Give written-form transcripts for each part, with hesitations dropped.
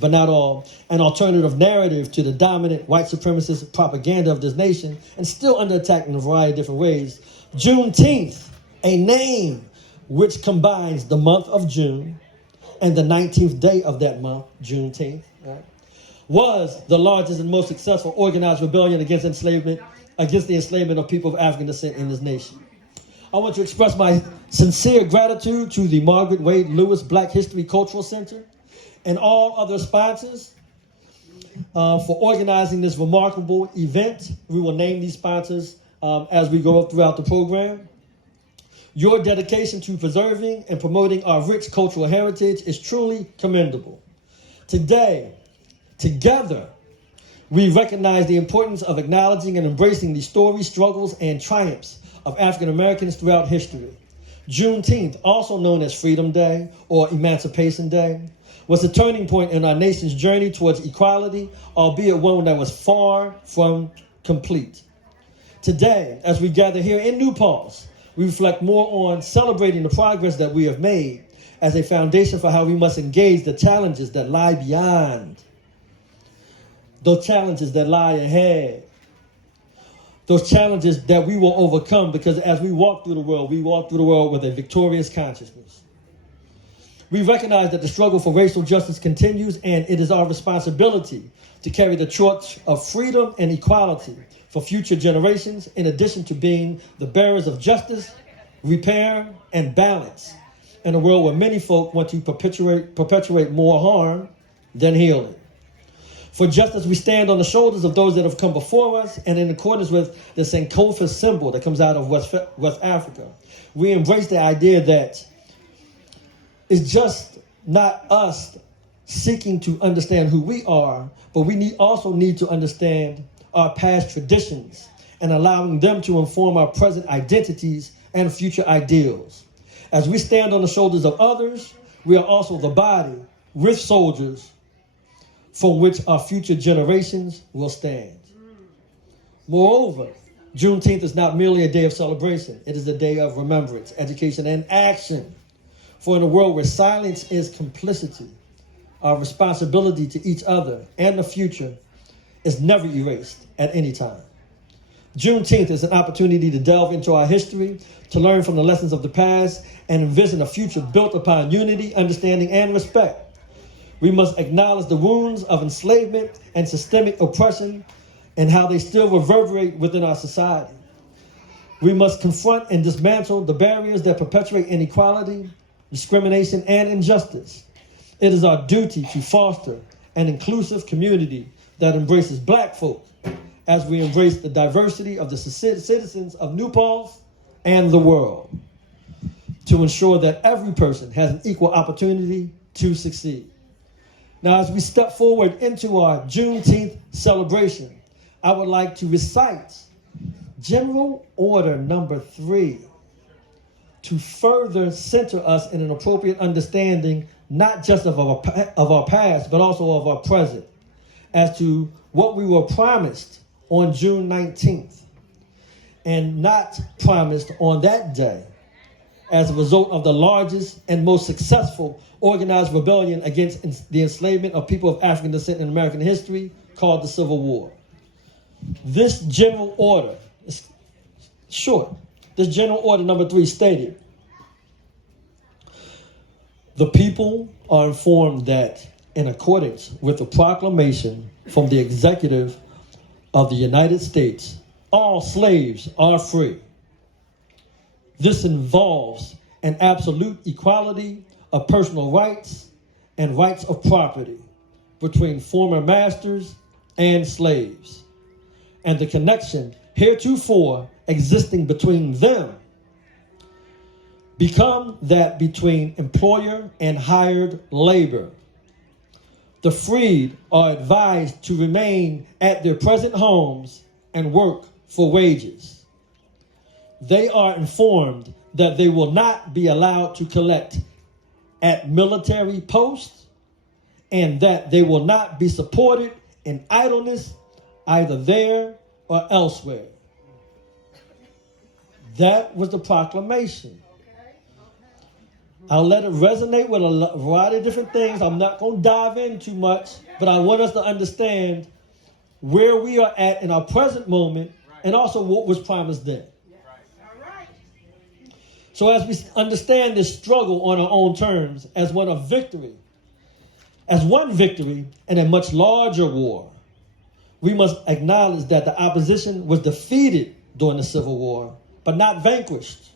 but not all, an alternative narrative to the dominant white supremacist propaganda of this nation, and still under attack in a variety of different ways. Juneteenth, a name which combines the month of June and the 19th day of that month, Juneteenth, right, was the largest and most successful organized rebellion against the enslavement of people of African descent in this nation. I want to express my sincere gratitude to the Margaret Wade Lewis Black History Cultural Center and all other sponsors for organizing this remarkable event. We will name these sponsors as we go throughout the program. Your dedication to preserving and promoting our rich cultural heritage is truly commendable. Today, together, we recognize the importance of acknowledging and embracing the stories, struggles, and triumphs of African Americans throughout history. Juneteenth, also known as Freedom Day or Emancipation Day, was a turning point in our nation's journey towards equality, albeit one that was far from complete. Today, as we gather here in New Paltz, we reflect more on celebrating the progress that we have made as a foundation for how we must engage the challenges that lie beyond, those challenges that lie ahead, those challenges that we will overcome, because as we walk through the world with a victorious consciousness. We recognize that the struggle for racial justice continues, and it is our responsibility to carry the torch of freedom and equality for future generations, in addition to being the bearers of justice, repair, and balance in a world where many folk want to perpetuate more harm than healing. For just as we stand on the shoulders of those that have come before us, and in accordance with the Sankofa symbol that comes out of West Africa, we embrace the idea that it's just not us seeking to understand who we are, but we also need to understand our past traditions and allowing them to inform our present identities and future ideals. As we stand on the shoulders of others, we are also the body with soldiers from which our future generations will stand. Moreover, Juneteenth is not merely a day of celebration. It is a day of remembrance, education, and action. For in a world where silence is complicity, our responsibility to each other and the future is never erased at any time. Juneteenth is an opportunity to delve into our history, to learn from the lessons of the past, and envision a future built upon unity, understanding, and respect. We must acknowledge the wounds of enslavement and systemic oppression and how they still reverberate within our society. We must confront and dismantle the barriers that perpetuate inequality, discrimination, and injustice. It is our duty to foster an inclusive community that embraces Black folk as we embrace the diversity of the citizens of New Paltz and the world, to ensure that every person has an equal opportunity to succeed. Now, as we step forward into our Juneteenth celebration, I would like to recite General Order number 3 to further center us in an appropriate understanding, not just of our past, but also of our present, as to what we were promised on June 19th and not promised on that day as a result of the largest and most successful organized rebellion against the enslavement of people of African descent in American history, called the Civil War. This general order is short. This general order number 3 stated, the people are informed that in accordance with the proclamation from the executive of the United States, all slaves are free. This involves an absolute equality of personal rights and rights of property between former masters and slaves, and the connection heretofore existing between them become that between employer and hired labor. The freed are advised to remain at their present homes and work for wages. They are informed that they will not be allowed to collect at military posts and that they will not be supported in idleness either there or elsewhere. That was the proclamation. I'll let it resonate with a variety of different things. I'm not going to dive in too much, but I want us to understand where we are at in our present moment and also what was promised then. So as we understand this struggle on our own terms as one victory in a much larger war, we must acknowledge that the opposition was defeated during the Civil War, but not vanquished.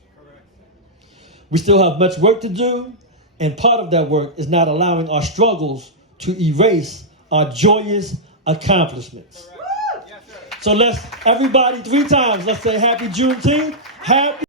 We still have much work to do, and part of that work is not allowing our struggles to erase our joyous accomplishments. So let's, everybody, 3 times, let's say Happy Juneteenth. Happy